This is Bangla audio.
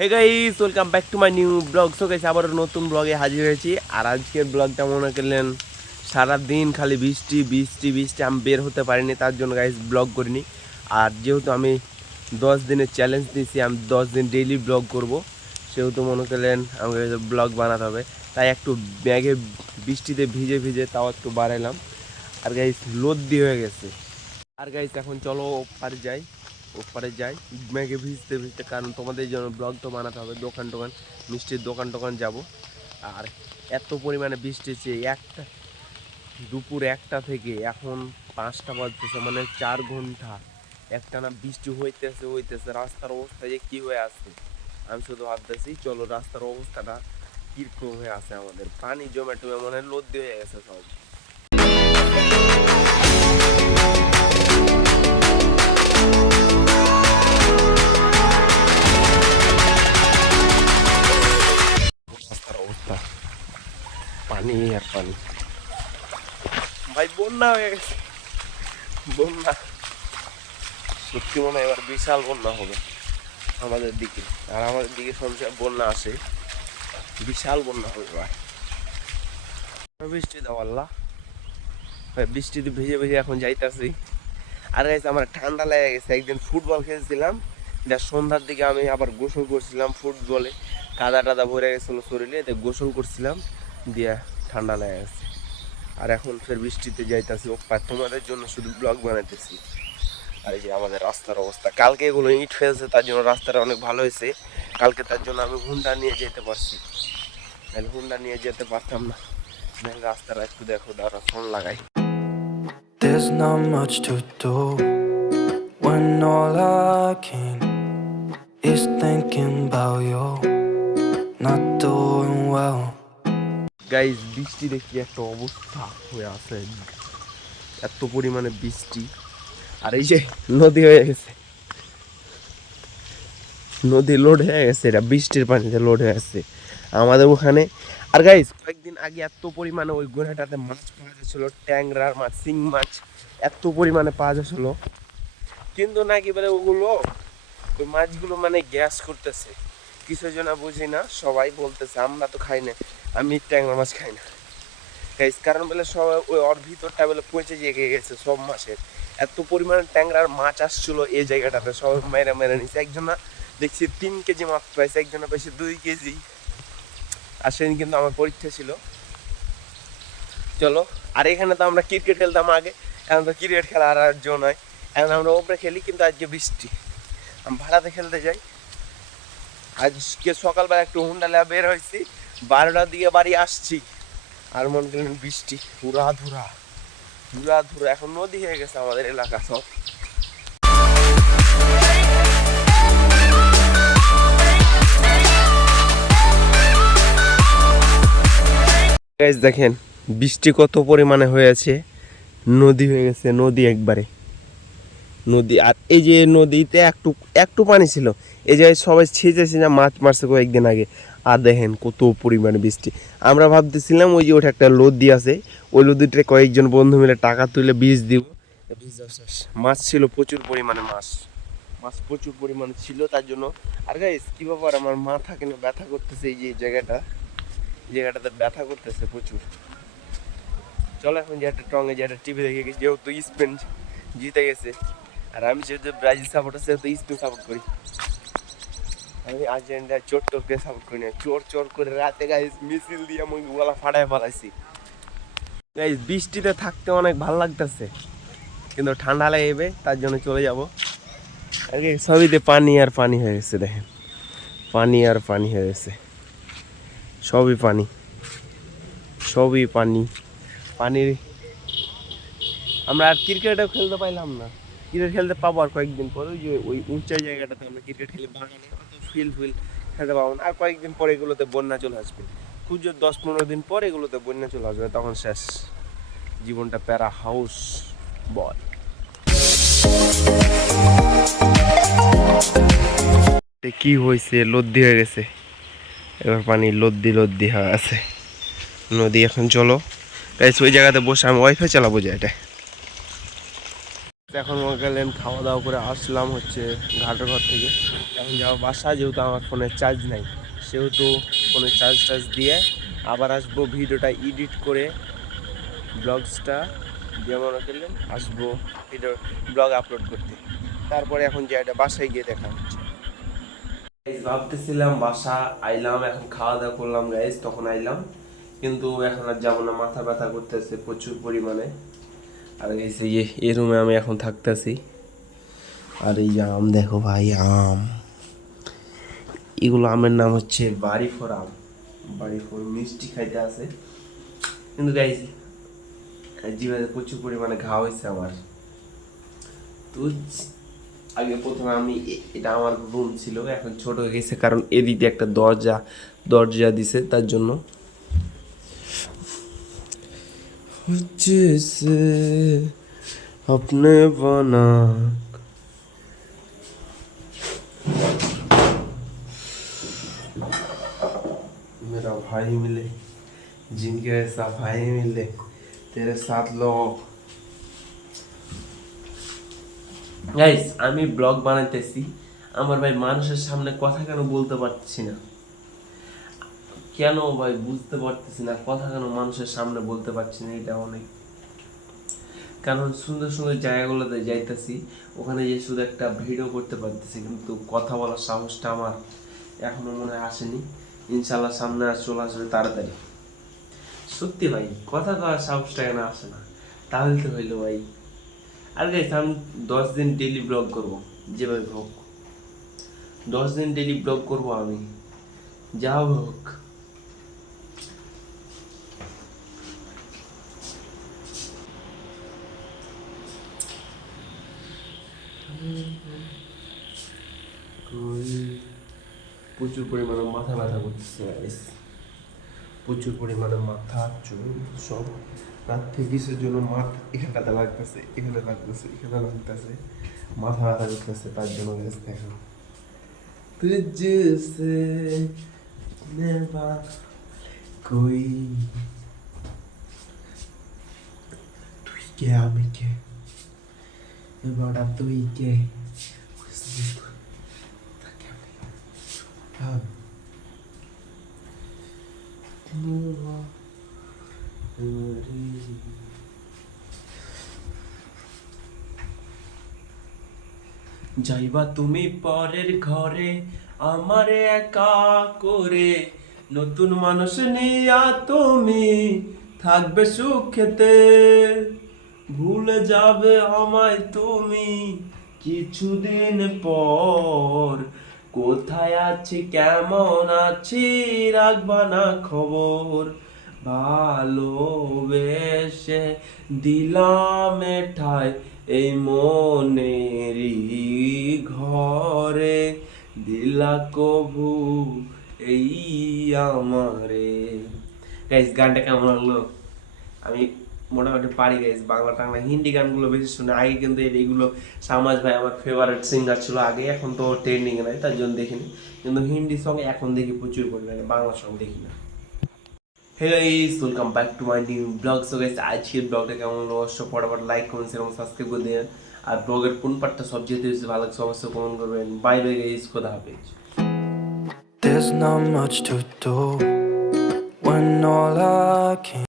Hey guys, welcome back to my new blog. So guys, আবার নতুন ব্লগে হাজির হয়েছি। আর আজকের ব্লগটা মনে করলেন সারাদিন খালি বৃষ্টি বৃষ্টি বৃষ্টি, আমি বের হতে পারিনি, তার জন্য গাইস ব্লগ করিনি। আর যেহেতু আমি 10 দিনের চ্যালেঞ্জ দিয়েছি, আমি 10 দিন ডেইলি ব্লগ করব, সেহেতু মনে করলেন আমাকে ব্লগ বানাতে হবে। তাই একটু ব্যাগে বৃষ্টিতে ভিজে ভিজে তাও একটু বাড়াইলাম। আর গাইস লদ্দি হয়ে গেছে। আর গাইস এখন চলো ওপারে যাই মেঘে ভিজতে ভিজতে, কারণ তোমাদের জন্য ব্লগ তো বানাতে হবে। দোকান টোকান, মিষ্টির দোকান টোকান যাব। আর এত পরিমাণে বৃষ্টি হচ্ছে, দুপুর 1টা থেকে এখন 5টা বাজতেছে, মানে 4 ঘন্টা একটানা বৃষ্টি হইতেছে। রাস্তার অবস্থা যে কী হয়ে আছে, আমি শুধু ভাবতেছি চলো রাস্তার অবস্থাটা কীরকম হয়ে আছে। আমাদের পানি জমে টমে মনে হয় লদ্দি হয়ে গেছে সব। রাস্তার অবস্থা পানি আর পানি, ভাই বন্যা হয়ে গেছে। বন্যা সত্যি মনে হয় এবার বিশাল বন্যা হবে আমাদের দিকে। আর আমাদের দিকে সবসময় বন্যা আসে, বিশাল বন্যা হবে এবার। বৃষ্টি দাও আল্লাহ, বৃষ্টিতে ভিজে ভিজে এখন যাইতাছি। আর গাইছে আমার ঠান্ডা লেগে গেছে। একদিন ফুটবল খেলছিলাম, সন্ধ্যার দিকে আমি আবার গোসল করছিলাম ফুটবলে, কাদা টাদা ভরে গেছিলো শরীরে, গোসল করছিলাম, দিয়া ঠান্ডা লেগে গেছে। আর এখন ফের বৃষ্টিতে যাইতাছি ওপার, তোমাদের জন্য শুধু ব্লগ বানাইতেছি। আর এই যে আমাদের রাস্তার অবস্থা, কালকে এগুলো ইট ফেলছে, তার জন্য রাস্তাটা অনেক ভালো হয়েছে কালকে, তার জন্য আমি হুন্ডা নিয়ে যেতে পারছি, তাহলে হুন্ডা নিয়ে যেতে পারতাম না। রাস্তাটা একটু দেখো, দাঁড়া ফোন লাগাই। There's not much to do when all I can is thinking about you not doing well. Guys বৃষ্টি দেখি একটা অবস্থা হয়ে আছে, এত পরিমাণে বৃষ্টি। আর এই যে নদী হয়ে গেছে, নদী লোড হয়ে গেছে, এটা বৃষ্টির পানিতে লোড হয়ে গেছে আমাদের ওখানে। আর গাইস কয়েকদিন আগে এত পরিমাণে ওই গোড়াটাতে মাছ পাওয়া যাচ্ছিল, ট্যাংরার মাছ, শিং মাছ এত পরিমাণে পাওয়া যাচ্ছিল, কিন্তু নাকি বলে ওই মাছগুলো মানে গ্যাস করতেছে কিছু জন, বুঝি না, সবাই বলতেছে, আমরা তো খাই না, আমি ট্যাংরা মাছ খাই না গাইস, কারণ বলে সবাই ওই ওর ভিতরটা বলে পচে জেগে গেছে সব মাছের। এত পরিমাণে ট্যাংরার মাছ আসছিল এই জায়গাটাতে, সবাই মেরে মেরে নিচ্ছে। একজনা দেখছি 3 কেজি মাছ পাইছে, একজনা পাইছে 2 কেজি। আর সেদিন কিন্তু আমার পরীক্ষা ছিল। চলো, আর এখানে তো আমরা ক্রিকেট খেলতাম আগে, এখন তো ক্রিকেট খেলা আর জো নয়, এখন আমরা ওপরে খেলি। কিন্তু আজকে বৃষ্টি, আমি ভাড়াতে খেলতে যাই। আজকে সকালবেলা একটু হুন্ডালে বের হয়েছি, 12টার দিকে বাড়ি আসছি, আর মনে করলেন বৃষ্টি পুরা ধুরা ধুরা ধুরা, এখন নদী হয়ে গেছে আমাদের এলাকা সব। দেখেন বৃষ্টি কত পরিমাণে হয়েছে, নদী হয়ে গেছে, নদী একবারে নদী। আর এই যে নদীতে একটু একটু পানি ছিল, এই যে সবাই ছিঁচেছে না, মাছ মারছে কয়েকদিন আগে। আর দেখেন কত পরিমাণে বৃষ্টি। আমরা ভাবতেছিলাম ওই যে ওটা একটা নদী আছে, ওই নদীতে কয়েকজন বন্ধু মিলে টাকা তুলে বীজ দিব, মাছ ছিল প্রচুর পরিমাণে, মাছ প্রচুর পরিমাণে ছিল, তার জন্য। আর গাইস কি ব্যাপার, আমার মাথা কেন ব্যথা করতেছে, এই যে জায়গাটাতে ব্যথা করতেছে প্রচুর। চলো এখন যে একটা টঙে যে একটা টিভি দেখে গেছি, যেহেতু স্পেন জিতে গেছে, আর আমি যেহেতু ব্রাজিল সাপোর্টার, সেহেতু স্পেন সাপোর্ট করি। আমি আর্জেন্টিনা চোর টোরকে সাপোর্ট করি না, চোর করে রাতে গাইস মিছিল দিয়ে আমি গলা ফাটায় ফেলাইছি। গাইস বৃষ্টিতে থাকতে অনেক ভালো লাগতেছে, কিন্তু ঠান্ডা লাগবে, তার জন্য চলে যাব। আর কি সবইতে পানি আর পানি হয়ে গেছে, দেখেন পানি আর পানি হয়ে গেছে, সবই পানি, সবই পানি পানির। আমরা আর ক্রিকেটও খেলতে পাইলাম না, ক্রিকেট খেলতে পাবো আর কয়েকদিন পরে। ওই যে ওই উঁচা জায়গাটাতে আমরা ক্রিকেট খেলে, বাগানে অত ফিল্ড খেলতে পাবো না। আর কয়েকদিন পরে এগুলোতে বন্যা চলে আসবে, খুব 10-15 দিন পর এগুলোতে বন্যা চলে আসবে, তখন শেষ, জীবনটা প্যারা হাউস বল। কি হয়েছে, লদ্দি হয়ে গেছে এবার, পানি লদ্দি লদ্দি হয়ে আছে নদী। এখন চলো গাইস ওই জায়গাতে বসে আমি ওয়াইফাই চালাবো যে এটা। এখন মনে গেলেন খাওয়া দাওয়া করে আসলাম হচ্ছে ঘাটের ঘর থেকে, এখন এখন যাবো বাসা, যেহেতু আমার ফোনের চার্জ নাই, সেহেতু ফোনে চার্জ দিয়ে আবার আসবো, ভিডিওটা এডিট করে ব্লগসটা দিয়ে মনে করলেন আসবো ভিডিও ব্লগ আপলোড করতে। তারপরে এখন যে একটা বাসায় গিয়ে দেখা হচ্ছে। ভাবতেছিলাম বাসা আইলাম, এখন খাওয়া দাওয়া করলাম গাইজ, তখন আইলাম, কিন্তু এখন আর যাবো না, মাথা ব্যথা করতেছে প্রচুর পরিমাণে। আর এই রুমে আমি এখন থাকতেছি। আর এই যে আম দেখো ভাই, আম, এগুলো আমের নাম হচ্ছে বাড়িফোর আম। বাড়িফোর মিষ্টি খাইতে আছে, কিন্তু গাইজ জিভে প্রচুর পরিমাণে ঘা হয়েছে আমার। তো আগে প্রথমে এটা আমার রুম ছিল, এখন ছোট হয়ে গেছে, কারণ এদিকে একটা দরজা দিছে তার জন্য। जैसे अपने बना मेरा भाई मिले, जिनके ऐसा भाई मिले तेरे साथ लोग। গাইস আমি ব্লগ বানাইতেছি, আমার ভাই মানুষের সামনে কথা কেন বলতে পারছি না, কেন ভাই বুঝতে পারতেছি না, কথা কেন মানুষের সামনে বলতে পারছি না, এটা অনেক, কারণ সুন্দর সুন্দর জায়গাগুলোতে যাইতেছি, ওখানে যে শুধু একটা ভিডিও করতে পারতেছি, কিন্তু কথা বলার সাহসটা আমার এখনো মনে হয় আসেনি। ইনশাল্লাহ সামনে আর চলে আসবে তাড়াতাড়ি। সত্যি ভাই, কথা কওয়ার সাহসটা কেন আসে না, তাহলে তো হইলো ভাই। আর গাইস আমি 10 দিন ডেইলি ব্লগ করব, যেভাবে হোক 10 দিন ডেইলি ব্লগ করব আমি, যা হোক। প্রচুর পরিমাণে মাথা ব্যথা করতেছে গাইস, প্রচুর পরিমাণে মাথা চুল সব, রাত থেকে কিসের জন্য এখানটাতে লাগতেছে, এখানে লাগতেছে, এখানে লাগতেছে, মাথা ব্যথা করতেছে, তার জন্য গাইস দেখো तुझसे नेवा कोई, তুই কে আমি কে, এবারটা তুই কে, যাইবা তুমি পরের ঘরে আমারে একা করে, নতুন মানুষ নিয়া তুমি থাকবে সুখেতে, ভুলে যাবে আমায় তুমি কিছুদিন পর, কোথায় আছি কেমন আছি রাখবা না খবর, ভালোবেসে দিলাম ঠায় এই মনেরই ঘরে, দিলা কবু এই আমারে। গাইস গানটা কেমন লাগলো? আমি মোটামুটি পারি গাইস, বাংলা টাংলা হিন্দি গানগুলো বেশি শুনে। আগে কিন্তু এইগুলো সামাজ ভাই আমার ফেভারিট সিঙ্গার ছিল আগে, এখন তো ট্রেন্ডিং নাই তার জন্য দেখিনি, কিন্তু হিন্দি সং এখন দেখি প্রচুর পরিমাণে, বাংলা সং দেখি না। Hey guys, welcome back to my new blog. So guys আজকের ব্লগটা কেমন হলো অবশ্যই ফটাফট লাইক কমেন্ট এবং সাবস্ক্রাইব করে দিন। আর ব্লগের কোন পার্টটা সবচেয়ে বেশি ভালো লাগছে অবশ্যই কমেন্ট করবেন। বাই বাই গাইস, খোদা হাফেজ। There's not much to do when all I can